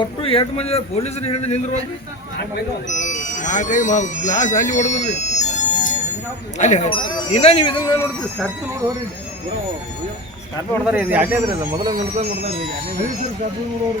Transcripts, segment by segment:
ಒಟ್ಟು ಎಂಟು ಮಂದಿ ಪೊಲೀಸರು ಹಿಡಿದು ನಿಂದ್ರು ನಾಲ್ಕೈದು ಗ್ಲಾಸ್ ಅಲ್ಲಿ ಹೊಡೆದ್ರಿ. ಅಲ್ಲಿ ಇನ್ನ ನೀವು ಇದನ್ನ ನೋಡಿದ್ರಿ ಸರ್ಕು ನೋಡೋರಿ ಸರ್ಕು ಹೊಡೆದ್ರಿ ಇದು ಯಾಕೆ ಮೊದಲ ನೋಡ್ಕೊಂಡು ನೋಡ್ತಾರೆ ಸರ್ಕು ನೋಡೋರು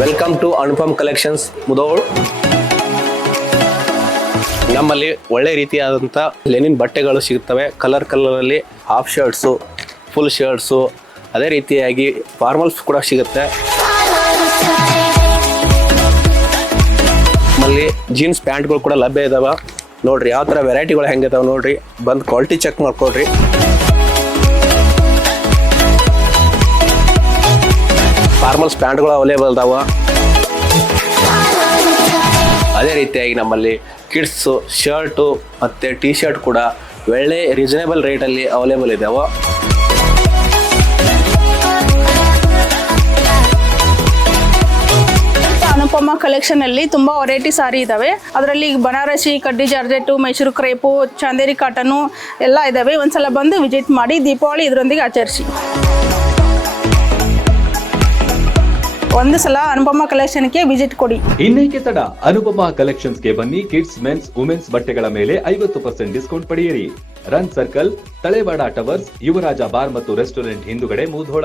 welcome to Anupam collections Mudhol ನಮ್ಮಲ್ಲಿ ಒಳ್ಳೆ ರೀತಿಯಾದಂಥ ಲೆನಿನ್ ಬಟ್ಟೆಗಳು ಸಿಗುತ್ತವೆ ಕಲರ್ ಕಲರಲ್ಲಿ ಹಾಫ್ ಶರ್ಟ್ಸು ಫುಲ್ ಶರ್ಟ್ಸು ಅದೇ ರೀತಿಯಾಗಿ ಫಾರ್ಮಲ್ಸ್ ಕೂಡ ಸಿಗುತ್ತೆ. ನಮ್ಮಲ್ಲಿ ಜೀನ್ಸ್ ಪ್ಯಾಂಟ್ಗಳು ಕೂಡ ಲಭ್ಯ ಇದಾವೆ. ನೋಡ್ರಿ ಯಾವ ಥರ ವೆರೈಟಿಗಳು ಹೆಂಗಿದಾವೆ ನೋಡ್ರಿ. ಬಂದು ಕ್ವಾಲಿಟಿ ಚೆಕ್ ಮಾಡ್ಕೊಳ್ರಿ ಫಾರ್ಮಲ್ಸ್ ಪ್ಯಾಂಟ್ಗಳು ಅವೈಲೇಬಲ್ ಅದಾವ. ಅದೇ ರೀತಿಯಾಗಿ ನಮ್ಮಲ್ಲಿ ಕಿಡ್ಸು ಶರ್ಟು ಮತ್ತು ಟಿ ಶರ್ಟ್ ಕೂಡ ಒಳ್ಳೆ ರೀಸನೇಬಲ್ ರೇಟಲ್ಲಿ ಅವೈಲೇಬಲ್ ಇದಾವೆ. ಅನುಪಮ ಕಲೆಕ್ಷನ್ ಅಲ್ಲಿ ತುಂಬಾ ವೆರೈಟಿ ಸಾರಿ ಇದಾವೆ. ಅದರಲ್ಲಿ ಬನಾರಸಿ ಕಡ್ಡಿ georgette Mysore crepe Chanderi cotton ಎಲ್ಲ ಇದಾವೆ. ಒಂದ್ಸಲ ಬಂದು ವಿಸಿಟ್ ಮಾಡಿ ದೀಪಾವಳಿ ಇದರೊಂದಿಗೆ ಆಚರಿಸಿ. ಒಂದು ಸಲ ಅನುಪಮ ಕಲೆಕ್ಷನ್ಗೆ ವಿಸಿಟ್ ಕೊಡಿ. ಇನ್ನೇಕೆ ತಡ? ಅನುಪಮ ಕಲೆಕ್ಷನ್ಸ್ಗೆ ಬನ್ನಿ. ಕಿಡ್ಸ್ ಮೆನ್ಸ್ ವುಮೆನ್ಸ್ ಬಟ್ಟೆಗಳ ಮೇಲೆ ಐವತ್ತು ಪರ್ಸೆಂಟ್ ಡಿಸ್ಕೌಂಟ್ ಪಡೆಯಿರಿ. Ranna circle Talewada towers Yuvaraja bar ಮತ್ತು ರೆಸ್ಟೋರೆಂಟ್ ಹಿಂದುಗಡೆ Mudhol.